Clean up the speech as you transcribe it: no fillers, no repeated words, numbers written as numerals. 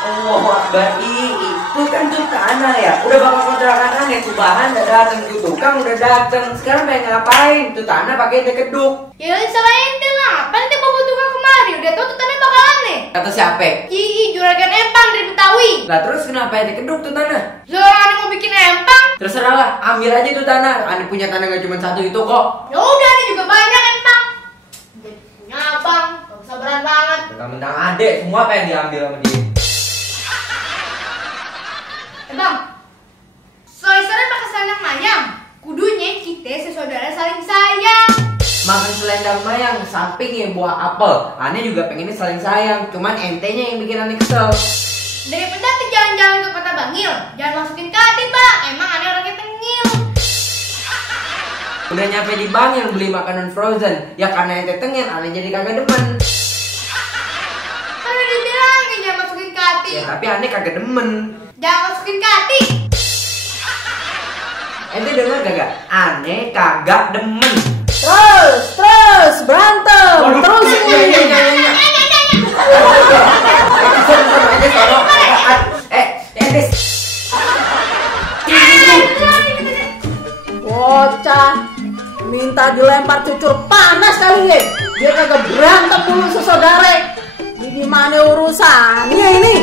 Oh, Akbar, itu kan tuh tanah ya. Udah bakal kontrakan aneh, tuh bahan udah dateng, tuh tukang udah dateng. Sekarang pengen ngapain? Tuh tanah pakai keduk. Ya salah ente lah. Apa ente bawa tukang kemari? Udah tau tuh tanah bakal aneh. Kata siapa? Juragan empang dari Betawi. Lah terus kenapa ente keduk tuh tanah? Seorang aneh mau bikin empang. Terserah lah, ambil aja tuh tanah. Aneh punya tanah gak cuma satu itu kok. Ya udah, aneh juga banyak empang. Jadi punya abang, gak sabaran banget. Mentang-mentang adek, semua pengen diambil sama dia. Bang, sore-sore pakai selendang mayang. Kudunya kita sesaudara saling sayang. Makan selendang mayang, sampingnya buah apel. Aneh juga pengennya saling sayang, cuman entenya yang bikin aneh kesel. Daripada ke jalan-jalan ke kota Bangil, jangan masukin ke hati, Bang. Emang aneh orangnya tengil. Udah nyampe di Bangil beli makanan frozen, ya karena ente tengil, aneh jadi kagak demen. Kan udah dibilangin jangan masukin ke hati. Ya tapi aneh kagak demen. Jangan masukin ke hati. Ente denger kagak? Aneh kagak demen. Terus berantem. Waduh, Terus iya. Ente bocah minta dilempar cucur panas kali ya. Dia kagak berantem dulu sesaudara. Ini gimana urusannya ini?